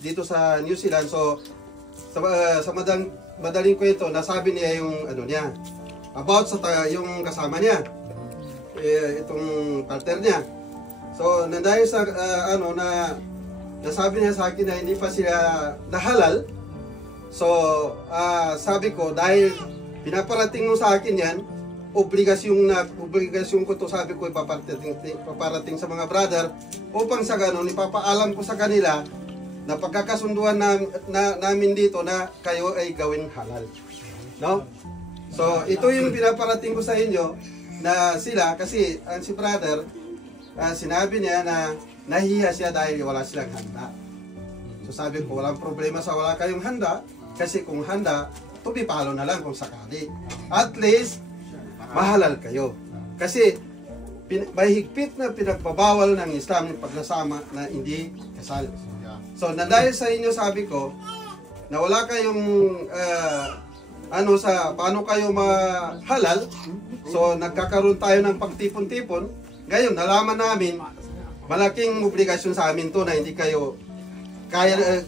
dito sa New Zealand. So sa madaling kwento, nasabi niya yung ano niya about sa yung kasama niya, itong partner niya. So dahil sa ano na nasabi niya sa akin na hindi pa sila nahalal. So sabi ko, dahil pinaparating mo sa akin yan, obligasyon ko to, sabi ko paparating sa mga brother upang sa ganun ipapaalam ko sa kanila na pagkakasunduan namin dito na kayo ay gawin halal, no? So ito yung pinaparating ko sa inyo na sila, kasi ang si brother sinabi niya na nahihiya siya dahil wala silang handa. So sabi ko, walang problema sa wala kayong handa, kasi kung handa, tupipalo na lang kung sakali. At least mahalal kayo. Kasi mahigpit na pinagbabawal ng Islam yung pagsasama na hindi kasal. So dahil sa inyo, sabi ko na wala kayong paano kayo mahalal. So nagkakaroon tayo ng pagtipon-tipon. Ngayon nalaman namin malaking obligasyon sa amin to na hindi kayo kaya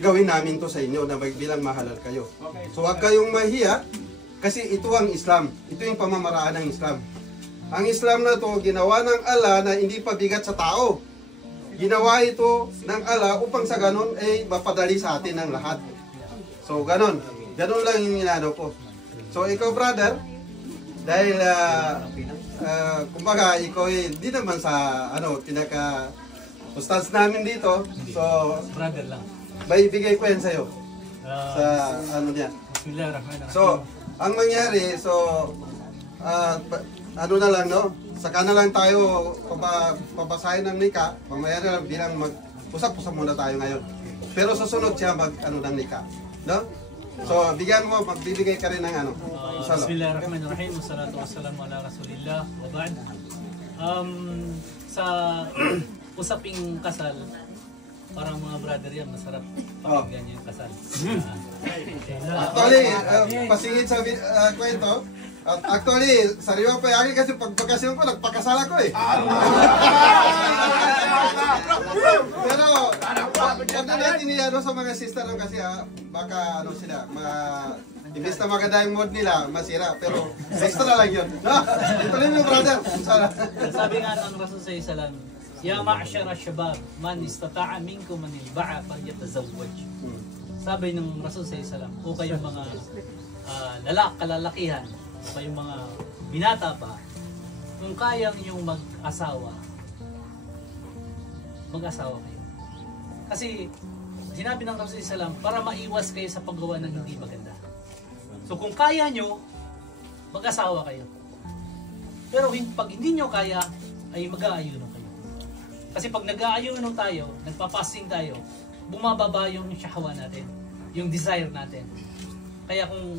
gawin namin to sa inyo na bilang mahalal kayo. So huwag kayong mahiya, kasi ito ang Islam. Ito yung pamamaraan ng Islam. Ang Islam na to ginawa ng Allah na hindi pabigat sa tao. Ginawa ito ng Allah upang sa ganon ay mapadali sa atin ng lahat. So ganon. Ganon lang yung inano ko. So ikaw brother, dahil kumbaga ikaw hindi naman sa pinaka ustads namin dito. So brother lang. May bigay ko yan sa'yo. Sa niya. So ang mangyari, so na lang, no? Saka na lang tayo pabasahin ng nika. Mamaya na lang bilang usap-usap muna tayo ngayon. Pero susunod siya ng nika, no? So bigyan mo, magbibigay ka rin ng Bismillahirrahmanirrahim. Wassalatu wassalamu ala Rasulillah wa ba'd. Sa usaping kasal, parang mga brother yan, masarap pakinggan yung kasal. Actually, pasingit sa kwento. Actually, sariwa pa yung kasi pagpagkasyon ko, nagpakasala ko eh. Pero, pagka natin sa mga sister lang kasi baka sila, imbis na maganda yung mood nila, masira. Pero, extra lang yun. Ituloy mo brother. Sabi nga ng Rasul sa Islam, Ya ma'asyara syabab, man istata'a minkum man ilba'a falyatazawwaj. Sabi ng Rasul sa Islam, o kayong mga kalalakihan, o kayong mga binata pa, kung kayang yung mag-asawa kayo. Kasi sinabi ng Rasul sa Islam, para maiwas kayo sa paggawa ng hindi maganda. So kung kaya nyo, mag-asawa kayo. Pero pag hindi nyo kaya, ay mag-aayuno kayo. Kasi pag nag-aayuno tayo, nagpapasing tayo, bumababa yung shahwa natin, yung desire natin. Kaya kung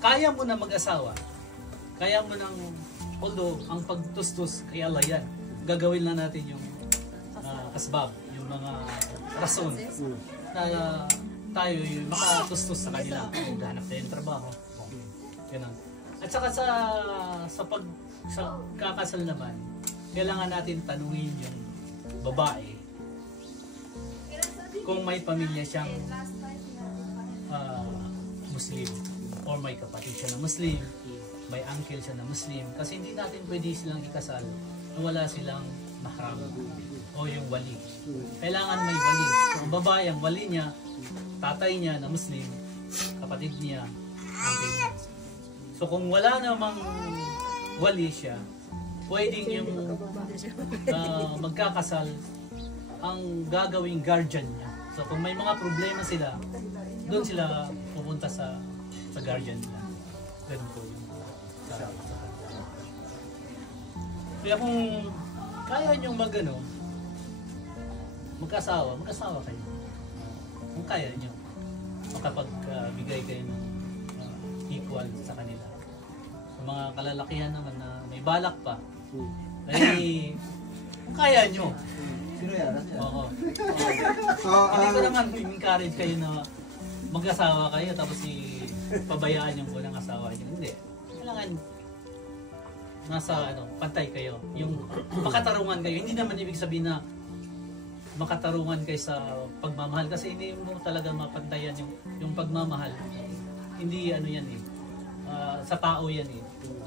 kaya mo na mag-asawa, kaya mo nang, although ang pagtustos kay Allah yan, gagawin lang natin yung kasbab, yung mga rason na tayo yung makatustos sa kanila. Maghanap tayo ng trabaho. Ganun. At saka sa kakasal naman, kailangan natin tanungin yung babae kung may pamilya siyang Muslim or may kapatid siya na Muslim, may uncle siya na Muslim, kasi hindi natin pwede silang ikasal na wala silang mahram o yung wali. Kailangan may wali. So ang babae, ang wali niya, tatay niya na Muslim, kapatid niya, uncle niya. So kung wala namang wali siya, pwedeng yung magkakasal ang gagawing guardian niya. So kung may mga problema sila, doon sila pupunta sa guardian nila. Ganun po yung kaya kung kaya niyong mag-asawa kayo. Kung kaya niyo, makapagbigay kayo ng equal sa kanila. Sa mga kalalakihan naman na may balak pa, ay kung kaya nyo. Oo. Hindi ko naman encourage kayo na mag-asawa kayo tapos pabayaan yung unang asawa nyo. Hindi. Kailangan nasa pantay kayo. Yung makatarungan kayo. Hindi naman ibig sabihin na makatarungan kayo sa pagmamahal kasi hindi mo talaga mapantayan yung pagmamahal. Hindi ano yan eh. Sa tao yan eh.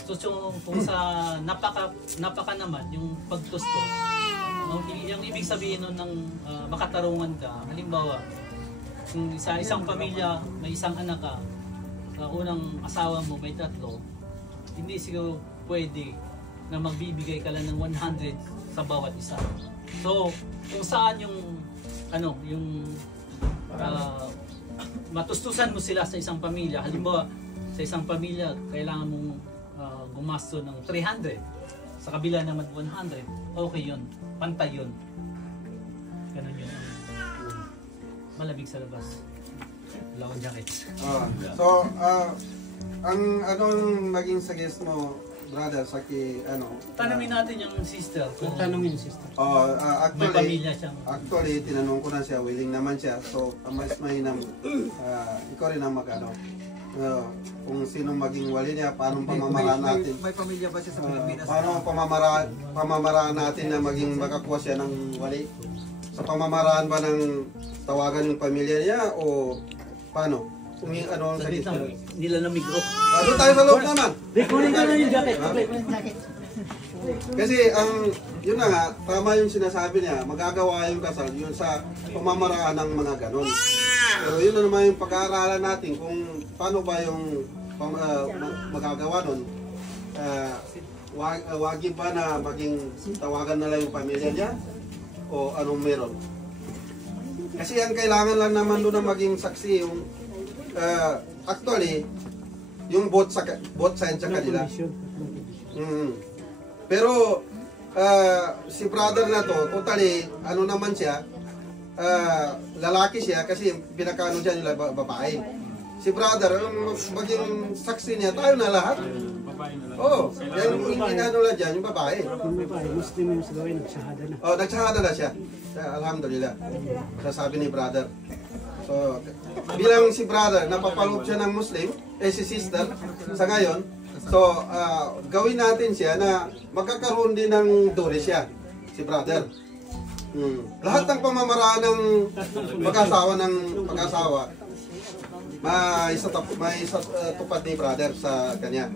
So kung sa napaka naman yung pagtustos, yung ibig sabihin nun ng makatarungan ka, halimbawa, kung sa isang pamilya may isang anak ka, sa unang asawa mo may 3, hindi siguro pwede na magbibigay ka lang ng 100 sa bawat isa. So, kung saan yung matustusan mo sila sa isang pamilya, halimbawa sa isang pamilya kailangan mong gumasto ng 300, sa kabila naman 100, okay yun, pantay yun. Ganun yun. Malamig sa labas. Long jackets. Ang anong maging suggest mo, brother, sa tanungin natin yung sister. Kung Tanungin sister. may pamilya siyang... Actually, tinanong ko na siya, willing naman siya. So, mas mainam, ikaw rin ang kung sinong maging wali niya, paano pamamaraan natin. May pamilya ba siya sa Pilipinas? Paano pamamaraan natin na maging makakuha siya ng wali? Sa pamamaraan ba ng tawagan yung pamilya niya o paano? Kung ano ang Sabi sakit nila na migro. doon tayo sa loob naman. Kunin ko na yung jacket. Kasi yun na nga, tama yung sinasabi niya, magagawa yung kasal yun sa pamamaraan ng mga ganon. Pero yun na naman yung pag-aaralan natin kung paano ba yung magagawa nun. Wagib ba na maging tawagan na lang yung pamilya niya o anong meron? Kasi ang kailangan lang naman doon na maging saksi yung actually yung both side sa kanila. Pero si brother na to, totally ano naman siya, lalaki siya kasi pinakano siya nila babae. Si brother, maging saksi niya, tayo na lahat. Oo, yan yung inano lang dyan, yung babae. Yung babae, Muslim yung sa gawin, nagsahada na. Oh, nagsahada na siya. Alhamdulillah. Sabi ni brother. So, bilang si brother, napapaloob siya ng Muslim, si sister, sa ngayon, so, gawin natin siya na magkakaroon din ng duri siya, si brother. Lahat ng pamamaraan ng mag-asawa, may tupad ni brother sa kanya.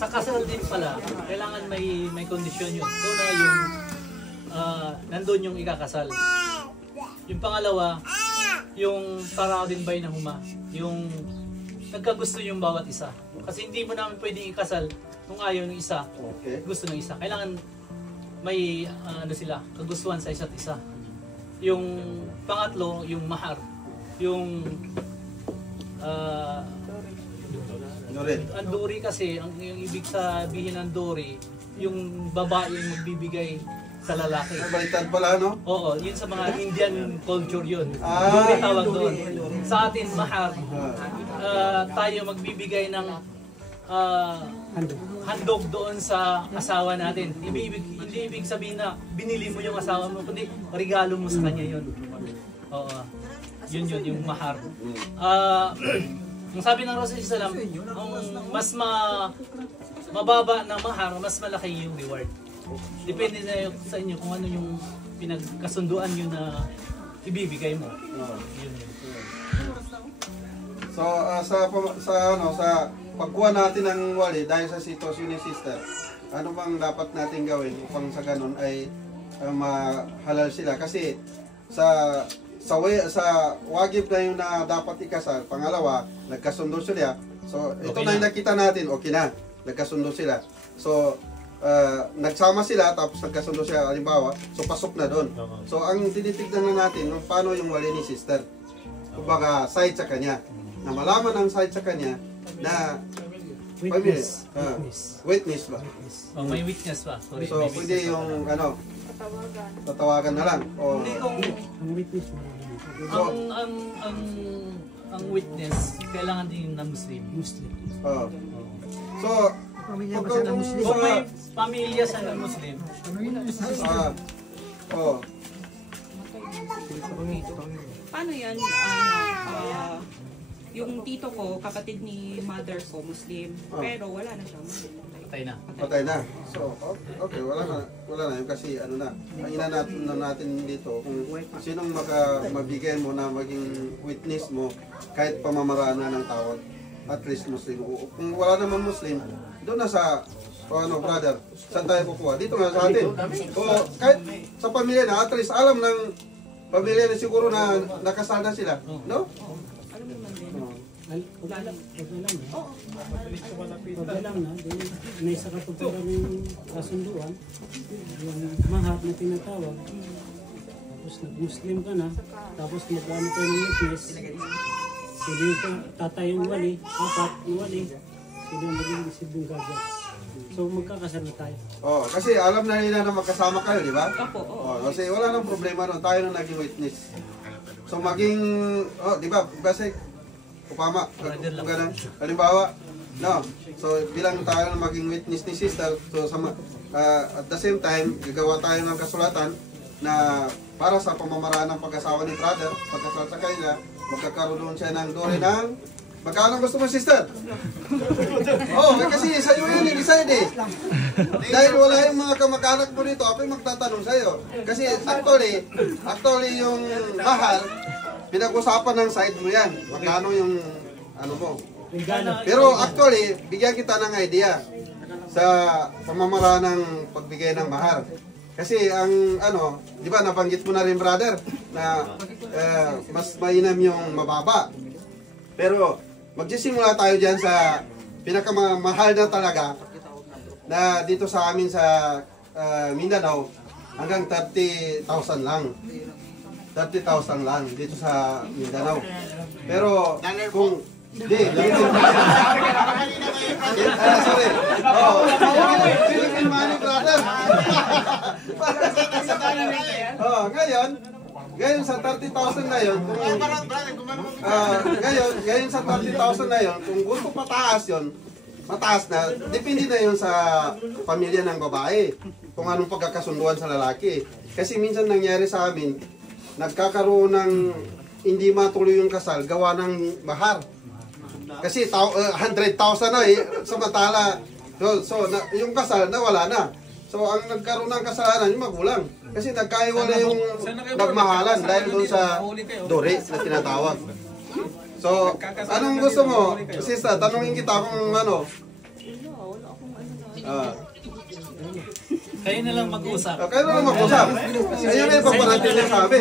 Sa kasal din pala, kailangan may kondisyon yun. So na yung nandun yung ikakasal. Yung pangalawa, yung tara din ba'y na huma, yung nagkagusto yung bawat isa. Kasi hindi mo namin pwedeng ikasal kung ayaw ng isa, gusto ng isa. Kailangan may sila, kagustuhan sa isa't isa. Yung pangatlo, yung mahar. Yung ang duri kasi, yung ibig sabihin ng duri, yung babae yung magbibigay sa lalaki. Baliktad pala, no? Oo, yun sa mga Indian culture yun. Duri tawag doon. Sa atin, mahar, tayo magbibigay ng handog doon sa asawa natin. Hindi ibig sabihin na binili mo yung asawa mo, kundi regalo mo sa kanya yun. Oo. Yun yung mahar. Ang sabi ng Rasul Sallam, ang mas mababa na mahar, mas malaki yung reward. Depende na sa inyo kung ano yung pinagkasunduan nyo na ibibigay mo. Yun. So sa pagkuha natin ng wali dahil sa sitwasyon ni sister, ano bang dapat natin gawin upang sa ganun ay mahalal sila? Kasi sa wagib na yung na dapat ikasal, pangalawa, nagkasundo sila. So ito okay na yung nakita natin, okay na, nagkasundo sila. So nagsama sila tapos nagkasundo sila, halimbawa, so pasok na doon. So ang tinitignan na natin kung paano yung wali ni sister. Kumbaga side sa kanya. Na malaman ang side sa kanya na Witness. Witness ba? Oh, may witness ba? Sorry, So pwede yung tatawagan na lang. O, hindi kung Ang witness mo. ang witness kailangan din ng Muslim. oh. So Pamilya ba siya ng Muslim? Kung may pamilya sa Muslim, Paano yan? Yung tito ko, kapatid ni mother ko, Muslim. Pero wala na siya. Patay na. Patay na. So, okay, wala na yun kasi ano na. Ang inanatin na natin dito, kung sinong mabigay mo na maging witness mo, kahit pamamaraan na ng tawad, at least Muslim. Kung wala naman Muslim, doon na sa, brother, saan tayo kukuha? Dito nga sa atin. O kahit sa pamilya na, at least alam ng pamilya na siguro na nakasal na sila. No? Pag alam na, may sa kapagpara ng kasunduan, yung mahal na tinatawag, tapos nag-Muslim ka na, tapos mag-ano kayo ng witness, sino yung tatay yung wali, apat yung wali, sino yung maging isibong gagal. So magkakasal na tayo. Kasi alam na nila na magkasama kayo, di ba? Opo. Kasi wala nang problema nun, tayo na naging witness. So maging, di ba, kasi upama, kung ganun, halimbawa, no, so bilang tayo na maging witness ni sister, so at the same time, gagawa tayo ng kasulatan na para sa pamamaraan ng pag-asawa ni brother, pagkasal sa kanila, magkakaroon siya ng dole ng, magkano gusto mo sister? Kasi sa'yo yun, i-decide eh. Dahil wala yung mga kamag-anak mo dito, ako yung magtatanong sa'yo. Kasi actually yung mahal, pinag-usapan ng side mo yan. Magkano yung ano mo. Pero actually, bigyan kita ng idea sa pamamaraan ng pagbigay ng mahar. Kasi ang di ba nabanggit mo na rin brother na mas mainam yung mababa. Pero magsisimula tayo diyan sa pinakamahal na talaga na dito sa amin sa Mindanao hanggang 30,000 lang. 30,000 lang dito sa Mindanao. Pero kung sorry. Philippine money, brother. Ngayon sa 30,000 na yun, ngayon sa 30,000 na yun, kung gusto pataas yun, mataas na, depende na yun sa pamilya ng babae, kung anong pagkakasunduan sa lalaki. Kasi minsan nangyari sa amin, nagkakaroon ng hindi matuloy yung kasal, gawa ng mahar. Kasi 100,000 na samantala, yung kasal nawala na. So ang nagkaroon ng kasalanan yung magulang. Kasi nagkaiwala yung nagmahalan dahil doon sa dore na tinatawag. So, anong gusto mo? Sister, tanungin kita kung ano. Kayo na lang mag-usap. Kayo na lang mag-usap. Ayun na yung paparating niya sa amin.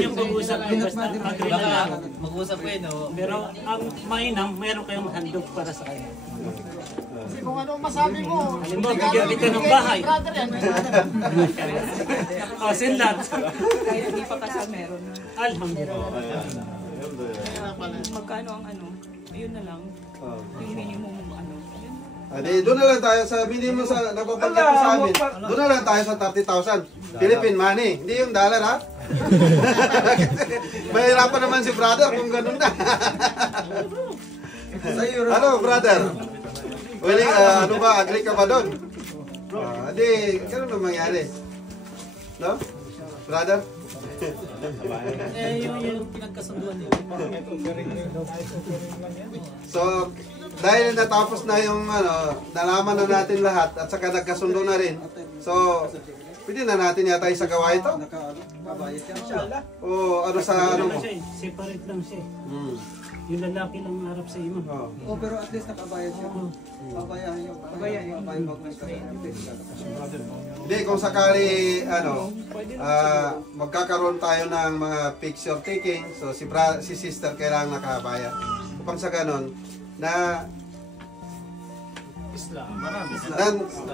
Baka mag-usap kayo, no? Pero ang mainam, meron kayong handog para sa kanya. Kasi kung ano masabi mo, Halimbawa, bigyan kita ng bahay. brother yan. Sinlat. Kaya hindi pa kasal meron na. Alhamdulillah. Magkano ang ayun na lang. Yung minimum Doon na lang tayo sa minimum sa napapanggit mo sa amin. Doon na lang tayo sa 30,000. Philippine money. Hindi yung dollar, ha? Mahirapan naman si brother kung ganun na. Ano, brother? Willing, agree ka ba doon? Hindi, ganun na mangyari. No? Brother? Yung pinagkasunduan nila. So, dahil natapos na yung nalaman na natin lahat at saka nagkasundo na rin. So, pwede na natin yata isagawa ito. O ano sa ano mo? Separate lang siya. Yung lalaki lang harap sa imo. Pero at least nakabayad siya. Babayaran niyo. Hindi, kung sakali magkakaroon tayo ng mga picture taking, so si sister kailangan nakabayad. Upang sa ganon, na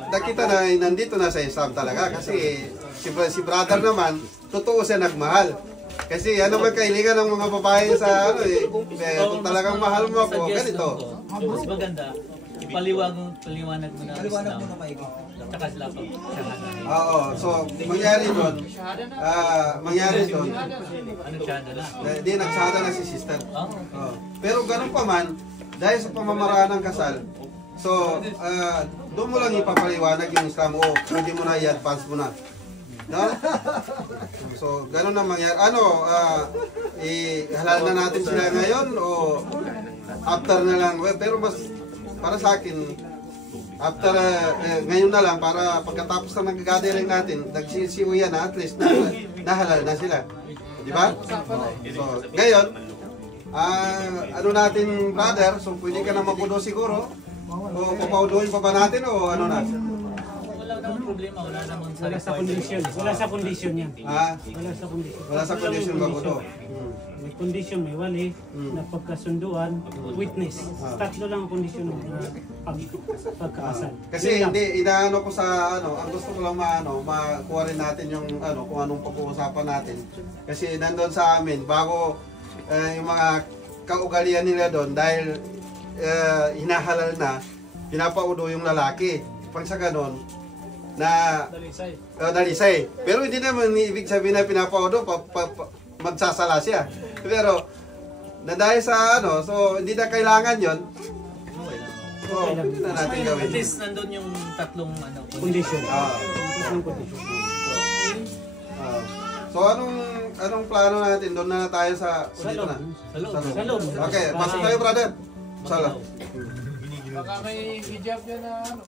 nakita na nandito na sa Islam talaga kasi si brother naman totoo siya nagmahal kasi ano man kailangan ng mga babae sa kung talagang mahal mo ako ganito Mas maganda paliwanag mo na Islam tsaka sila pag so mangyari doon ano syada na di nagsada na si sister pero ganun pa man dahil sa pamamaraan ng kasal, so doon mo lang ipapaliwanag yung Islam hindi mo na i-advance mo na. No? So, ganun na mangyari. Ihalal na natin sila ngayon o after na lang? Well, pero mas, para sa akin, After, ngayon na lang, para pagkatapos na nag-gathering natin, nagsisiuyan na, at least nahalal na sila. Di ba? So, ngayon, ano natin, brother, so pwede ka na mapudo siguro. O papauduin pa ba natin o ano na? Wala namang problema, wala namang Wala sa kondisyon. Wala sa kondisyon yan. Ha? Wala sa kondisyon. Wala sa condition ba ko to? May kondisyon, may wali, na pagkasunduan, witness. Tatlo lang ang kondisyon ng pagkakasal. Kasi hindi, inaano ko sa ano, ang gusto ko lang makuha rin natin yung ano, kung anong pag-uusapan natin. Kasi nandun sa amin, bago yung mga kaugalian nila doon, dahil hinahalal na, pinapaudo yung lalaki. Pag sa ganon, na dalisay. Pero hindi naman ibig sabihin na pinapaudo, magsasala siya. Pero, na dahil sa ano, so hindi na kailangan yon. So, hindi na natin gawin. At least nandun yung tatlong ano, Kondisyon. Ah. Kondisyon. So anong plano natin? Doon na tayo sa dito na. Sa loob. Okay, pasok tayo brother. Salam. Baka may hijab yan na ano.